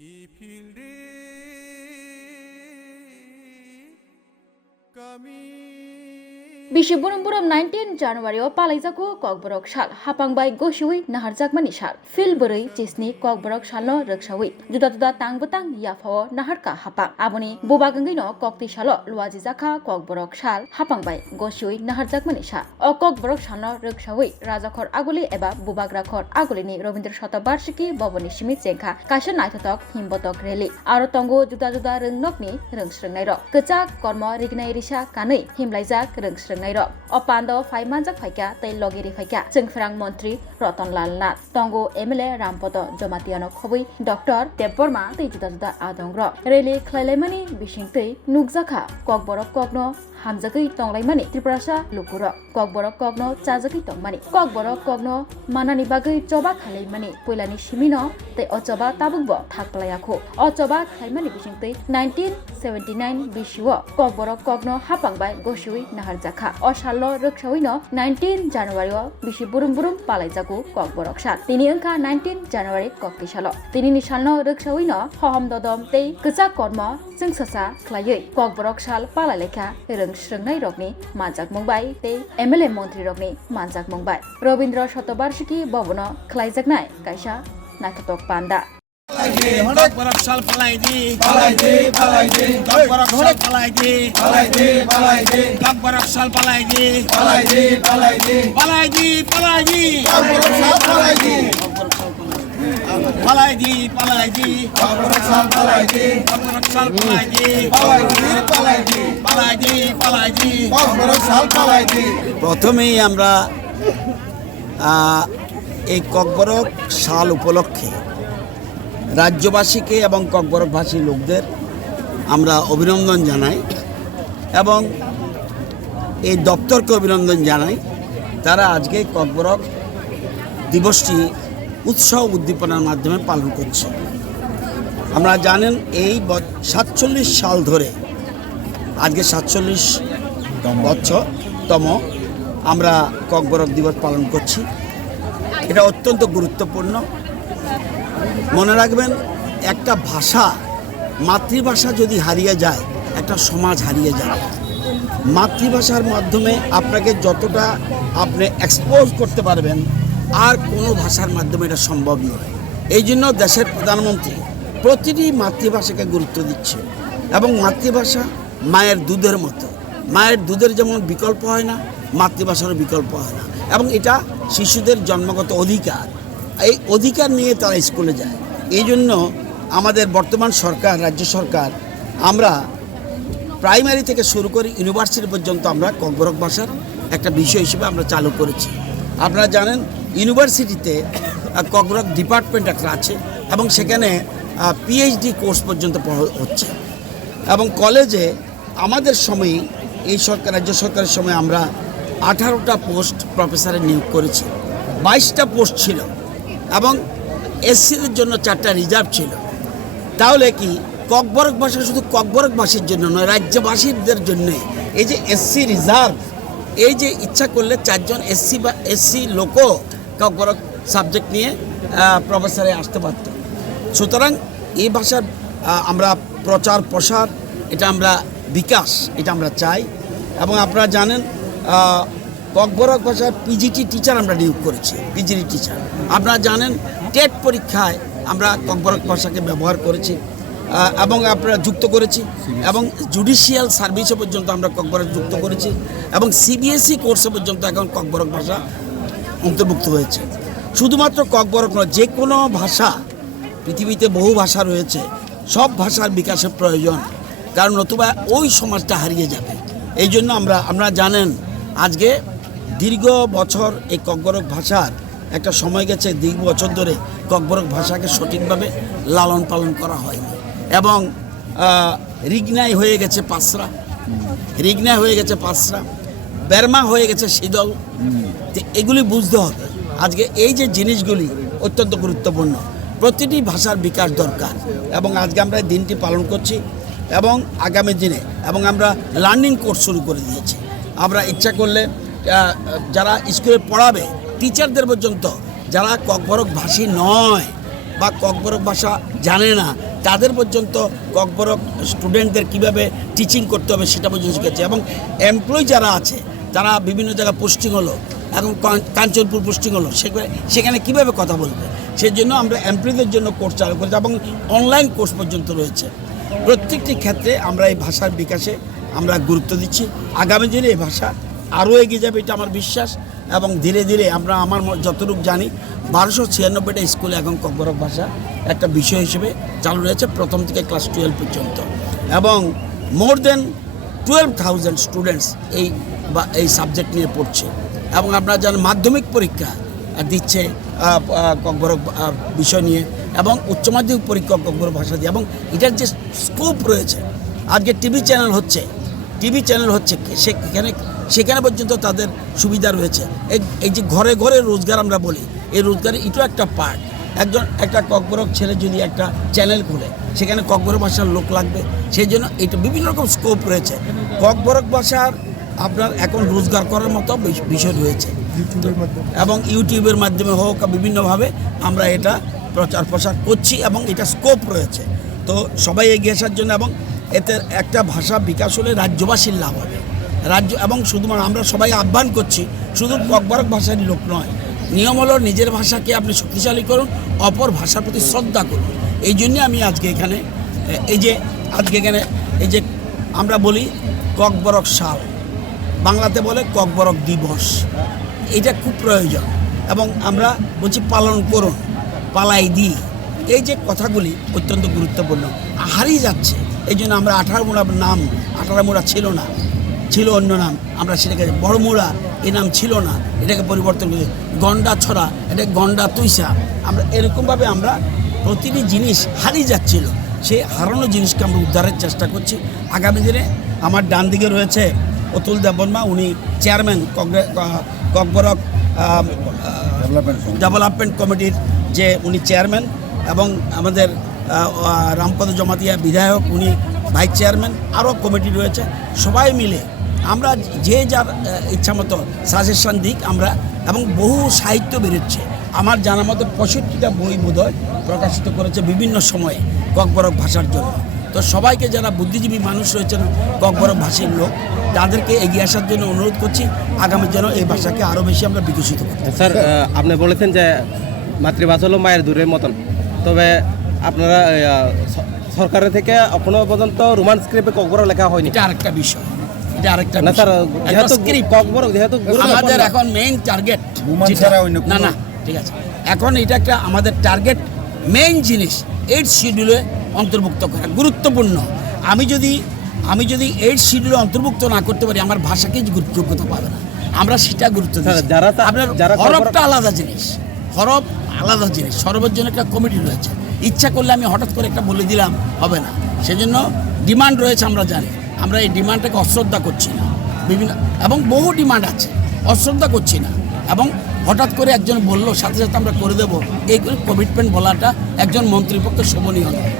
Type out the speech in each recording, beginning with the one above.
কি ফিল্ডে কামি Bisi burum-burum 19 January o palaijaku kokborok sal hapangbai goshui naharjakmani sal fil boroi cisni kokborok salno roksawi juda-juda tang-butang yafao naharka hapang aboni bubagangui no kokti salo luaji jaka kokborok sal hapangbai goshui naharjakmani sal o kokborok salno roksawi rajakhor aguli eba bubagrakhor agulini Robindra Shatabarshiki boboni simi chengkha kaisa naithotok himbotok reli aro tongo juda-juda röngnokni röngsröngnai rok kechak kormo rignai risa kanui himlaijak röngsröngnai rok opando faimanjak phaika tei logiri phaika chengfrang mantri Ratanlal Nath tongo MLA Rampoto Jomatiano khobui Dr. Deborma tei juda-juda adongrok reli khlaimani bisingtei nukjaka kokborok kokno hamjakui tonglaimani Tripurasa Lukurok kokborok kokno chajakui tongmani kokborok kokno manani bagui choba khalaimani poilani simino tei ochoba tabukbo thakplayakho ochoba khlaimani bisingtei 1979 bisio kokborok kokno hapangbai goshui naharjakha o sallo roksaoino 19 January o bisi burum-burum palaijaku kokborok sal tini wngkha 19 January kokti salo tini ni salno roksaoino hohom dodom tei kechak kormo जोंसासा ख्लायै kokborok sal palailekha röngsröngnai rokni manjak mungbai tei MLA मन्त्री रokni manjak mungbai Robindra Shatabarshiki bobono khlaijaknai kaisa naithotok panda kokborok sal palaidi kokborok sal palaidi kokborok sal palaidi প্রথমেই আমরা এই kokborok সাল উপলক্ষে রাজ্যবাসীকে এবং kokborok ভাষী লোকদের আমরা অভিনন্দন জানাই এবং এই দপ্তরকে অভিনন্দন জানাই তারা আজকে kokborok দিবসটি উৎসব উদ্দীপনার মাধ্যমে পালন করছে আমরা জানেন এই 47 সাল ধরে আজকে 47তম আমরা kokborok দিবস পালন করছি এটা অত্যন্ত গুরুত্বপূর্ণ মনে রাখবেন একটা ভাষা মাতৃভাষা যদি হারিয়ে যায় একটা সমাজ হারিয়ে যায় মাতৃভাষার মাধ্যমে আপনাকে যতটা আপনি এক্সপোজ করতে পারবেন আর কোনো ভাষার মাধ্যমে এটা সম্ভব নয় এই জন্য দেশের প্রধানমন্ত্রী প্রতিটি মাতৃভাষাকে গুরুত্ব দিচ্ছে এবং মাতৃভাষা মায়ের দুধের মতো মায়ের দুধের যেমন বিকল্প হয় না মাতৃভাষারও বিকল্প হয় না এবং এটা শিশুদের জন্মগত অধিকার এই অধিকার নিয়ে তারা স্কুলে যায় এই জন্য আমাদের বর্তমান সরকার রাজ্য সরকার আমরা প্রাইমারি থেকে শুরু করে ইউনিভার্সিটি পর্যন্ত আমরা kokborok ভাষার একটা বিষয় হিসেবে আমরা চালু করেছি আপনারা জানেন ইউনিভার্সিটিতে kokborok ডিপার্টমেন্ট একটা আছে এবং সেখানে PhD কোর্স পর্যন্ত হচ্ছে এবং কলেজে আমাদের সময়ে এই সরকার রাজ্য সরকারের সময় আমরা 18টা পোস্ট প্রফেসরের নিয়োগ করেছি 22টা পোস্ট ছিল এবং এসসিদের জন্য 4টা রিজার্ভ ছিল তাহলে কি kokborok ভাষা শুধু kokborok ভাষীর জন্য নয় রাজ্যবাসীদের জন্য এই যে এসসি রিজার্ভ এই যে ইচ্ছা করলে 4 জন এসসি লোকও kokborok সাবজেক্ট নিয়ে প্রফেসরে আসতে পারত সুতরাং এই ভাষার আমরা প্রচার প্রসার এটা আমরা বিকাশ এটা আমরা চাই এবং আপনারা জানেন kokborok ভাষার পিজিটি টিচার আমরা নিয়োগ করেছি পিজিটি টিচার আপনারা জানেন টেট পরীক্ষায় আমরা kokborok ভাষাকে ব্যবহার করেছি এবং আপনারা যুক্ত করেছি এবং জুডিশিয়াল সার্ভিসে পর্যন্ত আমরা kokborok যুক্ত করেছি এবং CBSE কোর্সে পর্যন্ত এখন kokborok ভাষা অন্তর্ভুক্ত হয়েছে শুধুমাত্র kokborok নয় যে কোনো ভাষা পৃথিবীতে বহু ভাষা রয়েছে সব ভাষার বিকাশের প্রয়োজন কারণ নতুবা ওই সমাজটা হারিয়ে যাবে এই জন্য আমরা জানেন আজকে দীর্ঘ বছর এই kokborok ভাষার একটা সময় গেছে দীর্ঘ বছর ধরে kokborok ভাষাকে সঠিকভাবে লালন পালন করা হয়নি এবং রিগনাই হয়ে গেছে পাঁচরা বেরমা হয়ে গেছে শীতল এগুলি বুঝতে হবে আজকে এই যে জিনিসগুলি অত্যন্ত গুরুত্বপূর্ণ প্রতিটি ভাষার বিকাশ দরকার এবং আজকে আমরা দিনটি পালন করছি এবং আগামী দিনে এবং আমরা লার্নিং কোর্স শুরু করে দিয়েছি আমরা ইচ্ছা করলে যারা স্কুলে পড়াবে টিচারদের পর্যন্ত যারা kokborok ভাষী নয় বা ককবরক ভাষা জানে না তাদের পর্যন্ত ককবরক স্টুডেন্টদের কীভাবে টিচিং করতে হবে সেটা পর্যন্ত শিখেছে। এবং এমপ্লয়ি যারা আছে তারা বিভিন্ন জায়গায় পোস্টিং হলো, এখন কাঞ্চনপুর পোস্টিং হলো, সেখানে কীভাবে কথা বলবে সেই জন্য আমরা এমপ্লয়িদের জন্য কোর্স চালু করেছি এবং অনলাইন কোর্স পর্যন্ত রয়েছে। প্রত্যেকটি ক্ষেত্রে আমরা এই ভাষার বিকাশে আমরা গুরুত্ব দিচ্ছি। আগামী দিনে এই ভাষা আরও এগিয়ে যাবে এটা আমার বিশ্বাস। এবং ধীরে ধীরে আমরা আমার যতটুকু জানি 1296টা স্কুলে এখন ককবরক ভাষা একটা বিষয় হিসেবে চালু রয়েছে, প্রথম থেকে ক্লাস 12 পর্যন্ত। এবং মোর দেন 12,000 স্টুডেন্টস এই সাবজেক্ট নিয়ে পড়ছে। এবং আপনারা জানেন মাধ্যমিক পরীক্ষা দিচ্ছে ককবরক বিষয় নিয়ে, এবং উচ্চ মাধ্যমিক পরীক্ষা ককবরক ভাষা দিয়ে। এবং এটার যে স্কোপ রয়েছে, আজকে টিভি চ্যানেল হচ্ছে সেখানে পর্যন্ত তাদের সুবিধা রয়েছে। এই যে ঘরে ঘরে রোজগার আমরা বলি, এই রোজগারের এটাও একটা পার্ট। একটা ককবরক ছেলে যদি একটা চ্যানেল খুলে সেখানে ককবরক ভাষার লোক লাগবে, সেই জন্য এটা বিভিন্ন রকম স্কোপ রয়েছে। ককবরক ভাষার আপনার এখন রোজগার করার মতো বিষয় রয়েছে, এবং ইউটিউবের মাধ্যমে হোক বিভিন্নভাবে আমরা এটা প্রচার প্রসার করছি এবং এটা স্কোপ রয়েছে। তো সবাই এগিয়ে আসার জন্য, এবং এতে একটা ভাষা বিকাশ হলে রাজ্যবাসীর লাভ হবে। এবং শুধুমাত্র আমরা সবাই আহ্বান করছি, শুধু ককবরক ভাষারই লোক নয়, নিয়ম হলো নিজের ভাষাকে আপনি শক্তিশালী করুন, অপর ভাষার প্রতি শ্রদ্ধা করুন। এই জন্যে আমি আজকে এখানে এই যে আমরা বলি ককবরক সাল, বাংলাতে বলে ককবরক দিবস, এটা খুব প্রয়োজন। এবং আমরা বলছি পালন করুন, পালাই দিই, এই যে কথাগুলি অত্যন্ত গুরুত্বপূর্ণ, হারিয়ে যাচ্ছে। এই জন্য আমরা 18 মুড়ার নাম, 18 মুড়া ছিল অন্য নাম, আমরা সেটাকে বড় মুড়া এই নাম ছিল না, এটাকে পরিবর্তন করি। গন্ডা ছড়া, এটা গন্ডা তুইসা, আমরা এরকমভাবে আমরা প্রতিটি জিনিস হারিয়ে যাচ্ছিল, সেই হারানো জিনিসকে আমরা উদ্ধারের চেষ্টা করছি। আগামী দিনে আমার ডান দিকে রয়েছে অতুল দেববর্মা, উনি চেয়ারম্যান ককবরক ডেভেলপমেন্ট কমিটির যে উনি চেয়ারম্যান, এবং আমাদের রামপদ জমাতিয়া বিধায়ক উনি ভাইস চেয়ারম্যান, আরও কমিটি রয়েছে। সবাই মিলে আমরা যে যার ইচ্ছামতো সাজেশন দিক আমরা, এবং বহু সাহিত্য বেরোচ্ছে। আমার জানা মতো 65টা বই বোধহয় প্রকাশিত করেছে বিভিন্ন সময়ে ককবরক ভাষার জন্য। তো সবাইকে যারা বুদ্ধিজীবী মানুষ রয়েছেন ককবরক ভাষীর লোক, তাদেরকে এগিয়ে আসার জন্য অনুরোধ করছি, আগামী যেন এই ভাষাকে আরও বেশি আমরা বিকশিত করি। স্যার, আপনি বলেছেন যে মাতৃভাষা হলো মায়ের দূরের মতন, তবে আপনারা সরকারের থেকে এখনো পর্যন্ত রোমান স্ক্রিপ্টে ককবরক লেখা হয়নি। এটা আরেকটা বিষয়, না স্যার, ককবরক যেহেতু আমাদের এখন মেইন টার্গেট না, ঠিক আছে, এখন এটা একটা আমাদের টার্গেট মেইন জিনিস 8 শিডিউলে অন্তর্ভুক্ত করা গুরুত্বপূর্ণ। আমি যদি 8 শিডিউলে অন্তর্ভুক্ত না করতে পারি, আমার ভাষাকে যোগ্যতা পাবে না। আমরা সেটা গুরুত্ব দিই। আপনার হরফটা আলাদা জিনিস, সরবের জন্য একটা কমিটি রয়েছে। ইচ্ছা করলে আমি হঠাৎ করে একটা বলে দিলাম হবে না, সেজন্য ডিমান্ড রয়েছে। আমরা জানি, আমরা এই ডিমান্ডটাকে অশ্রদ্ধা করছি না, এবং বহু ডিমান্ড আছে, অশ্রদ্ধা করছি না। এবং হঠাৎ করে একজন বললো সাথে সাথে আমরা করে দেবো, এই কমিটমেন্ট বলাটা একজন মন্ত্রীর পক্ষে শোভনীয় নয়।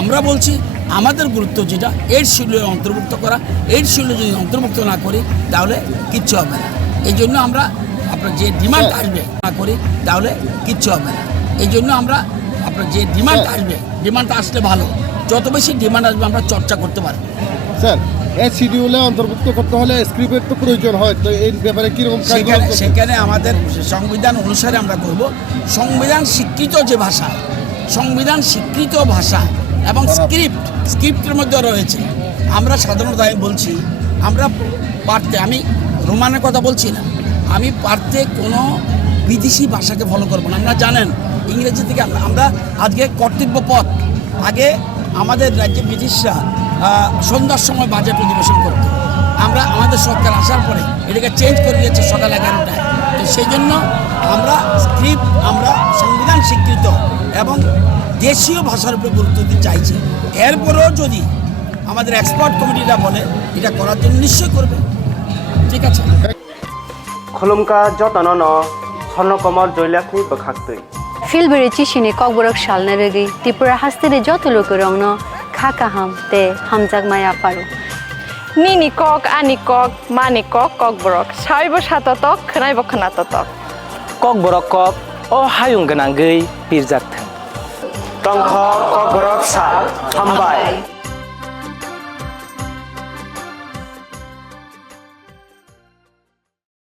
আমরা বলছি আমাদের গুরুত্ব যেটা 8 শিডিউলে অন্তর্ভুক্ত করা, 8 শিডিউলে যদি অন্তর্ভুক্ত না করি তাহলে কিচ্ছু হবে না। এই জন্য আমরা আপনার যে ডিমান্ড আসবে না করি তাহলে কিচ্ছু হবে না। এই জন্য আমরা আপনার যে ডিমান্ড আসলে ভালো, যত বেশি ডিমান্ড আসবে আমরা চর্চা করতে পারবো। স্যার, এই শিডিউলে অন্তর্ভুক্ত করতে হলে স্ক্রিপ্টের তো প্রয়োজন হয়, তো এই ব্যাপারে কীরকম? সেখানে আমাদের সংবিধান অনুসারে আমরা করব। সংবিধান স্বীকৃত ভাষা এবং স্ক্রিপ্টের মধ্যে রয়েছে। আমরা সাধারণত আমি বলছি, আমরা আমি রোমানের কথা বলছি না, আমি কোনো বিদেশি ভাষাকে ফলো করবো না। আমরা জানেন ইংরেজি থেকে আমরা আজকে কর্তব্য পথ, আগে আমাদের রাজ্যে ব্রিটিশরা সন্ধ্যার সময় বাজেট অধিবেশন করত, আমাদের সরকার আসার পরে এটাকে চেঞ্জ করে দিয়েছে সকাল 11টায়। তো সেই জন্য আমরা সংবিধান স্বীকৃত এবং দেশীয় ভাষার উপরে গুরুত্ব দিতে চাইছি। এরপরেও যদি আমাদের এক্সপার্ট কমিটিরা বলে এটা করার জন্য নিশ্চয় করবে, ঠিক আছে। खुलुमका जतन स्वर्णकमल जयलाखनि बखाक्तै फिलबेरे चिसिनि ककबरक सालना रेगि त्रिपुरा हास्तेरे जत लोकरंग खाका हाम ते हामजाक माया पारो निनि कक आनि कक मानि कक ककबरक साइबो साततक खोनायबो खोनाततक ककबरक कक अ हायुं गोनांगै बिरजाकथों tongkho kok borok sal hambai